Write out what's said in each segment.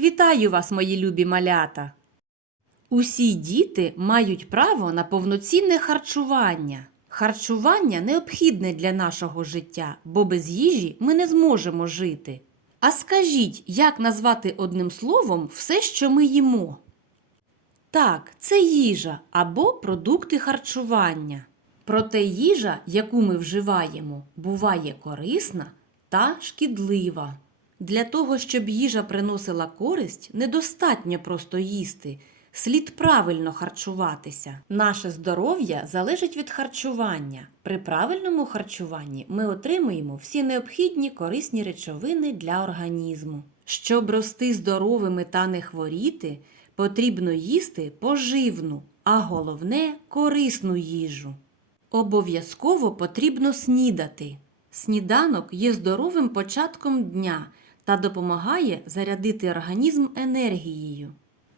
Вітаю вас, мої любі малята! Усі діти мають право на повноцінне харчування. Харчування необхідне для нашого життя, бо без їжі ми не зможемо жити. А скажіть, як назвати одним словом все, що ми їмо? Так, це їжа або продукти харчування. Проте їжа, яку ми вживаємо, буває корисна та шкідлива. Для того, щоб їжа приносила користь, недостатньо просто їсти. Слід правильно харчуватися. Наше здоров'я залежить від харчування. При правильному харчуванні ми отримуємо всі необхідні корисні речовини для організму. Щоб рости здоровими та не хворіти, потрібно їсти поживну, а головне корисну їжу. Обов'язково потрібно снідати. Сніданок є здоровим початком дня та допомагає зарядити організм енергією.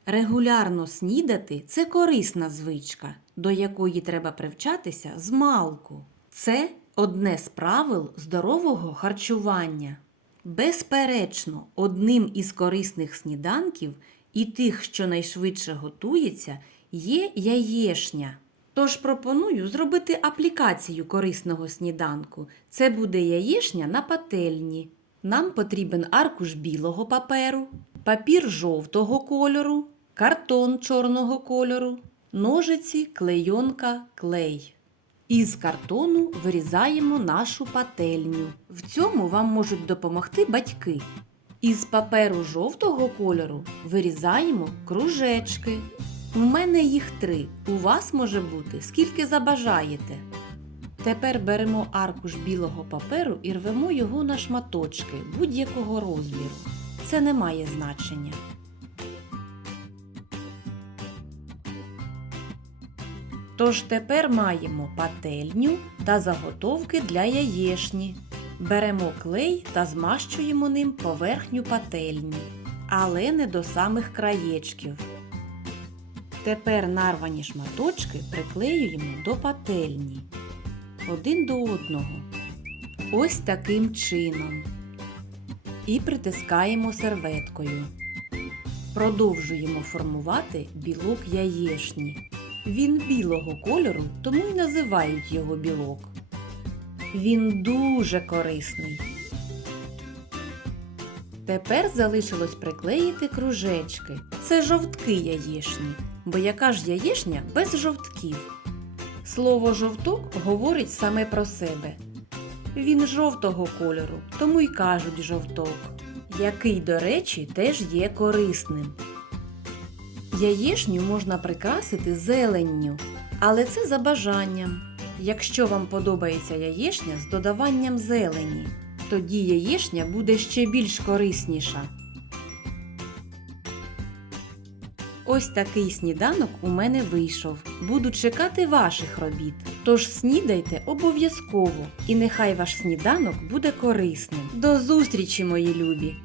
Регулярно снідати це корисна звичка, до якої треба привчатися з малку. Це одне з правил здорового харчування. Безперечно, одним із корисних сніданків і тих, що найшвидше готується, є яєшня. Тож пропоную зробити аплікацію корисного сніданку. Це буде яєшня на пательні. Нам потрібен аркуш білого паперу, папір жовтого кольору, картон чорного кольору, ножиці, клейонка, клей. Із картону вирізаємо нашу пательню. В цьому вам можуть допомогти батьки. Із паперу жовтого кольору вирізаємо кружечки. У мене їх три. У вас може бути скільки забажаєте. Тепер беремо аркуш білого паперу і рвемо його на шматочки будь-якого розміру. Це не має значення. Тож тепер маємо пательню та заготовки для яєшні. Беремо клей та змащуємо ним поверхню пательні, але не до самих краєчків. Тепер нарвані шматочки приклеюємо до пательні один до одного. Ось таким чином. І притискаємо серветкою. Продовжуємо формувати білок яєшні. Він білого кольору, тому й називають його білок. Він дуже корисний. Тепер залишилось приклеїти кружечки. Це жовтки яєшні, бо яка ж яєшня без жовтків? Слово жовток говорить саме про себе. Він жовтого кольору, тому й кажуть жовток, який, до речі, теж є корисним. Яєшню можна прикрасити зеленню, але це за бажанням. Якщо вам подобається яєшня з додаванням зелені, тоді яєшня буде ще більш корисніша. Ось такий сніданок у мене вийшов. Буду чекати ваших робіт. Тож снідайте обов'язково, і нехай ваш сніданок буде корисним. До зустрічі, мої любі!